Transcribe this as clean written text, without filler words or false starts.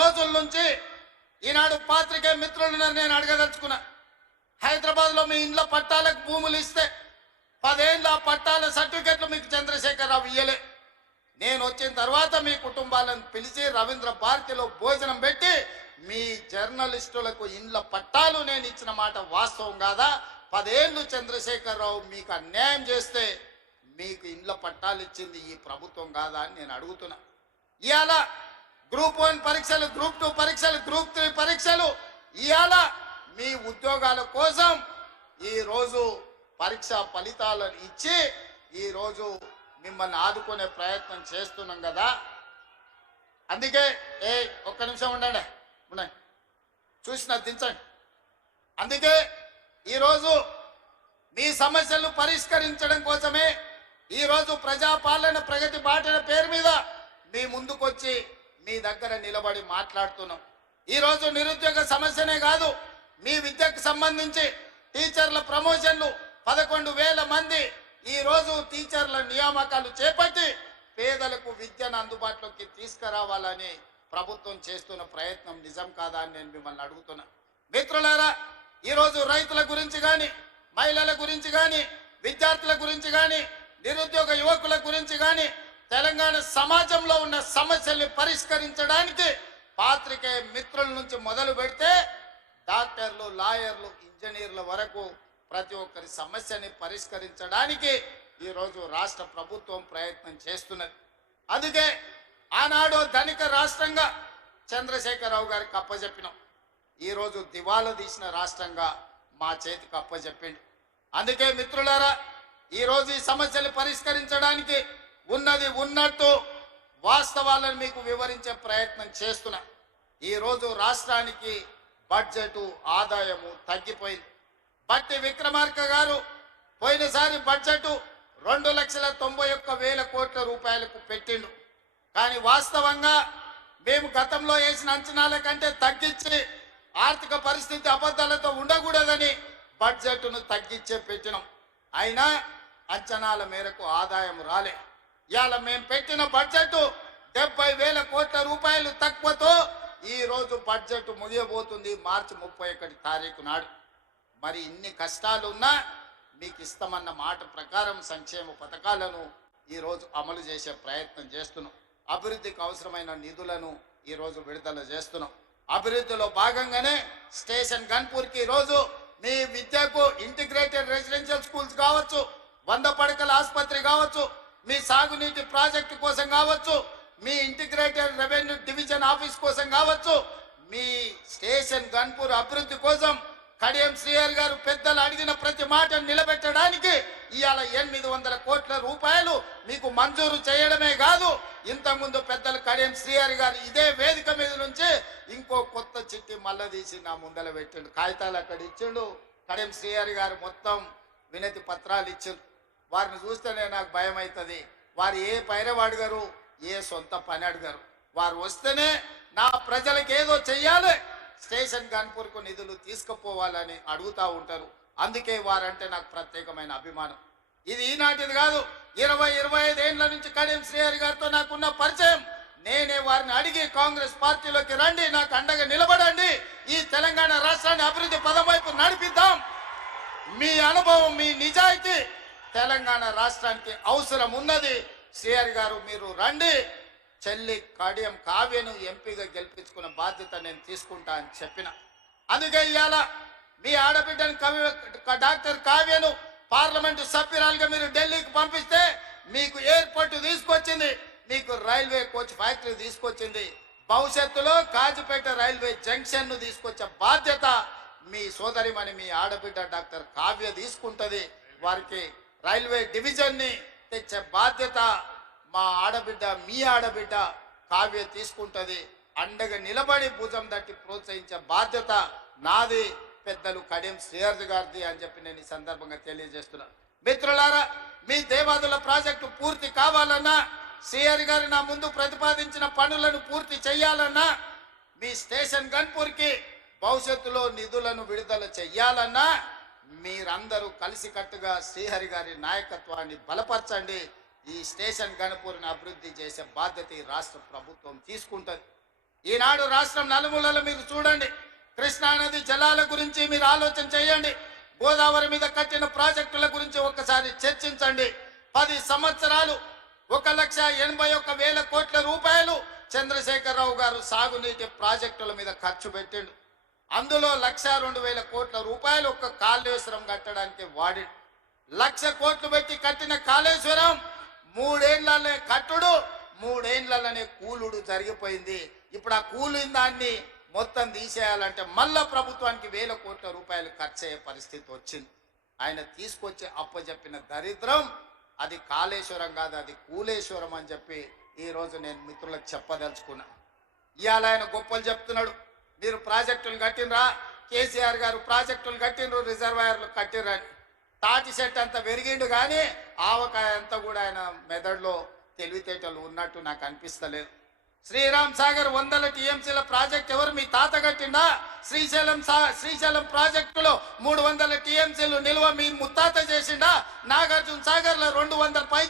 రోజుల నుంచి ఈనాడు పాత్రికేయ మిత్రులను నేను అడగదలుచుకున్నా. హైదరాబాద్లో మీ ఇండ్ల పట్టాలకు భూములు ఇస్తే 10 ఏళ్ళ పట్టాల సర్టిఫికెట్లు మీకు చంద్రశేఖరరావు ఇయ్యలే. నేను వచ్చిన తర్వాత మీ కుటుంబాలను పిలిచి రవీంద్ర భారతిలో భోజనం పెట్టి మీ జర్నలిస్టులకు ఇండ్ల పట్టాలు నేను ఇచ్చిన మాట వాస్తవం కాదా? 10 ఏళ్ళు చంద్రశేఖరరావు మీకు అన్యాయం చేస్తే మీకు ఇండ్ల పట్టాలు ఇచ్చింది ఈ ప్రభుత్వం కాదా అని నేను అడుగుతున్నా. ఇవాళ గ్రూప్ 1 పరీక్షలు, గ్రూప్ 2 పరీక్షలు, గ్రూప్ 3 పరీక్షలు, ఇవాళ మీ ఉద్యోగాల కోసం ఈరోజు పరీక్షా ఫలితాలను ఇచ్చి ఈరోజు మిమ్మల్ని ఆదుకునే ప్రయత్నం చేస్తున్నాం కదా. అందుకే ఒక్క నిమిషం ఉండండి, చూసిన దించండి. అందుకే ఈరోజు మీ సమస్యలు పరిష్కరించడం కోసమే ఈరోజు ప్రజాపాలన ప్రగతి బాటల పేరు మీద మీ ముందుకొచ్చి మీ దగ్గర నిలబడి మాట్లాడుతున్నాం. ఈరోజు నిరుద్యోగ సమస్యనే కాదు, మీ విద్యకు సంబంధించి టీచర్ల ప్రమోషన్లు 11,000 మంది ఈరోజు టీచర్ల నియామకాలు చేపట్టి పేదలకు విద్యను అందుబాటులోకి తీసుకురావాలని ప్రభుత్వం చేస్తున్న ప్రయత్నం నిజం కాదా అని నేను మిమ్మల్ని అడుగుతున్నా. మిత్రులారా, ఈరోజు రైతుల గురించి కానీ, మహిళల గురించి కానీ, విద్యార్థుల గురించి కానీ, నిరుద్యోగ యువకుల గురించి కానీ, తెలంగాణ సమాజంలో ఉన్న సమస్యల్ని పరిష్కరించడానికి పాత్రికేయ మిత్రుల నుంచి మొదలు పెడితే డాక్టర్లు, లాయర్లు, ఇంజనీర్ల వరకు ప్రతి ఒక్కరి సమస్యని పరిష్కరించడానికి ఈరోజు రాష్ట్ర ప్రభుత్వం ప్రయత్నం చేస్తున్నది. అందుకే ఆనాడు ధనిక రాష్ట్రంగా చంద్రశేఖరరావు గారికి అప్పచెప్పినాం. ఈరోజు దివాలా తీసిన రాష్ట్రంగా మా చేతికి అప్పచెప్పిండు. అందుకే మిత్రులారా, ఈరోజు ఈ సమస్యలు పరిష్కరించడానికి ఉన్నది ఉన్నట్టు వాస్తవాలను మీకు వివరించే ప్రయత్నం చేస్తున్నా. ఈరోజు రాష్ట్రానికి బడ్జెట్ ఆదాయము తగ్గిపోయింది. బట్టి విక్రమార్క గారు పోయినసారి బడ్జెట్ 2,91,000 కోట్ల రూపాయలకు పెట్టిండు. కానీ వాస్తవంగా మేము గతంలో వేసిన అంచనాల కంటే తగ్గించి ఆర్థిక పరిస్థితి అబద్ధాలతో ఉండకూడదని బడ్జెట్ను తగ్గించే పెట్టినాం. అయినా అంచనాల మేరకు ఆదాయం రాలే. ఇవాళ మేము పెట్టిన బడ్జెట్ 70,000 కోట్ల రూపాయలు తక్కువతో ఈరోజు బడ్జెట్ ముగియబోతుంది మార్చి 31 తారీఖు నాడు. మరి ఇన్ని కష్టాలు ఉన్నా మీకు ఇస్తామన్న మాట ప్రకారం సంక్షేమ పథకాలను ఈరోజు అమలు చేసే ప్రయత్నం చేస్తున్నాం. అభివృద్ధికి అవసరమైన నిధులను ఈరోజు విడుదల చేస్తున్నాం. అభివృద్ధిలో భాగంగానే స్టేషన్ గన్పూర్కి ఈరోజు మీ విద్యకు ఇంటిగ్రేటెడ్ రెసిడెన్షియల్ స్కూల్స్ కావచ్చు, 100 పడకల ఆసుపత్రి కావచ్చు, మీ సాగునీటి ప్రాజెక్టు కోసం కావచ్చు, మీ ఇంటిగ్రేటెడ్ రెవెన్యూ డివిజన్ ఆఫీస్ కోసం కావచ్చు, మీ స్టేషన్ గన్పూర్ అభివృద్ధి కోసం కడియం శ్రీహరి గారు పెద్దలు అడిగిన ప్రతి మాట నిలబెట్టడానికి ఇవాళ 800 కోట్ల రూపాయలు మీకు మంజూరు చేయడమే కాదు, ఇంతకుముందు పెద్దలు కడియం శ్రీహరి గారు ఇదే వేదిక మీద నుంచి ఇంకో కొత్త చిట్టి మళ్ళా తీసి నా ముందర పెట్టిండు. కాగితాలు అక్కడ ఇచ్చిండు. కడియం శ్రీహరి గారు మొత్తం వినతి పత్రాలు ఇచ్చిండు. వారిని చూస్తేనే నాకు భయం అవుతుంది. వారు ఏ పైరవ అడిగారు, ఏ సొంత పని అడిగారు. వారు వస్తేనే నా ప్రజలకు ఏదో చెయ్యాలి, స్టేషన్ గన్పూర్కు నిధులు తీసుకుపోవాలని అడుగుతూ ఉంటారు. అందుకే వారంటే నాకు ప్రత్యేకమైన అభిమానం. ఇది ఈనాటిది కాదు, 20-25 ఏళ్ల నుంచి కడియం శ్రీహరి గారితో నాకున్న పరిచయం. నేనే వారిని అడిగి కాంగ్రెస్ పార్టీలోకి రండి, నాకు అండగా నిలబడండి, ఈ తెలంగాణ రాష్ట్రాన్ని అభివృద్ధి పదం వైపు నడిపిద్దాం, మీ అనుభవం, మీ నిజాయితీ తెలంగాణ రాష్ట్రానికి అవసరం ఉన్నది, శ్రీహరి గారు మీరు రండి, చెల్లి కడియం కావ్యను ఎంపీగా గెలిపించుకున్న బాధ్యత నేను తీసుకుంటా అని చెప్పిన. అందుకే ఇవాళ మీ ఆడబిడ్డను డాక్టర్ కావ్యను పార్లమెంటు సభ్యురాలుగా మీరు ఢిల్లీకి పంపిస్తే మీకు ఎయిర్పోర్ట్ తీసుకొచ్చింది, మీకు రైల్వే కోచ్ ఫ్యాక్టరీ తీసుకొచ్చింది, భవిష్యత్తులో కాజీపేట రైల్వే జంక్షన్ ను తీసుకొచ్చే బాధ్యత మీ సోదరిమణి మీ ఆడబిడ్డ డాక్టర్ కావ్య తీసుకుంటది. వారికి రైల్వే డివిజన్ ని తెచ్చే బాధ్యత మా ఆడబిడ్డ మీ ఆడబిడ్డ కావ్య తీసుకుంటది. అండగా నిలబడి భుజం తట్టి ప్రోత్సహించే బాధ్యత నాది, పెద్దలు కడియం శ్రీహరి గారిది అని చెప్పి నేను ఈ సందర్భంగా తెలియజేస్తున్నాను. మిత్రులారా, మీ దేవాదుల ప్రాజెక్టు పూర్తి కావాలన్నా, శ్రీహరి గారు నా ముందు ప్రతిపాదించిన పనులను పూర్తి చేయాలన్నా, మీ స్టేషన్ గన్పూర్కి భవిష్యత్తులో నిధులను విడుదల చెయ్యాలన్నా మీరందరూ కలిసికట్టుగా శ్రీహరి గారి నాయకత్వాన్ని బలపరచండి. ఈ స్టేషన్ గన్పూర్ని అభివృద్ధి చేసే బాధ్యత ఈ రాష్ట్ర ప్రభుత్వం తీసుకుంటుంది. ఈనాడు రాష్ట్రం నలుమూలల మీరు చూడండి, కృష్ణానది జలాల గురించి మీరు ఆలోచన చేయండి, గోదావరి మీద కట్టిన ప్రాజెక్టుల గురించి ఒక్కసారి చర్చించండి. 10 సంవత్సరాలు 1,81,000 కోట్ల రూపాయలు చంద్రశేఖరరావు గారు సాగునీటి ప్రాజెక్టుల మీద ఖర్చు పెట్టిండు. అందులో 1,02,000 కోట్ల రూపాయలు ఒక్క కాళేశ్వరం కట్టడానికి వాడి. 1,00,000 కోట్లు పెట్టి కట్టిన కాళేశ్వరం 3 ఏళ్లనే కట్టుడు, 3 ఏళ్లనే కూలుడు జరిగిపోయింది. ఇప్పుడు ఆ కూలిన దాన్ని మొత్తం తీసేయాలంటే మళ్ళా ప్రభుత్వానికి 1,000 కోట్ల రూపాయలు ఖర్చు అయ్యే పరిస్థితి వచ్చింది. ఆయన తీసుకొచ్చి అప్పచెప్పిన దరిద్రం అది కాళేశ్వరం కాదు, అది కూలేశ్వరం అని చెప్పి ఈరోజు నేను మిత్రులకు చెప్పదలుచుకున్నా. ఇవాళ ఆయన గొప్పలు చెప్తున్నాడు, మీరు ప్రాజెక్టులు కట్టినరా, కేసీఆర్ గారు ప్రాజెక్టులు కట్టినరు, రిజర్వాయర్లు కట్టిరని. తాటి చెట్టు అంత పెరిగిండు కానీ ఆవకాయ అంతా కూడా ఆయన మెదడులో తెలివితేటలు ఉన్నట్టు నాకు అనిపిస్తలేదు. శ్రీరామ్ సాగర్ 100 టీఎంసీల ప్రాజెక్ట్ ఎవరు మీ తాత కట్టిండా? శ్రీశైలం ప్రాజెక్టులో 300 టీఎంసీలు నిల్వ మీ ముత్తాత చేసిండా? నాగార్జున సాగర్ లో 200 పై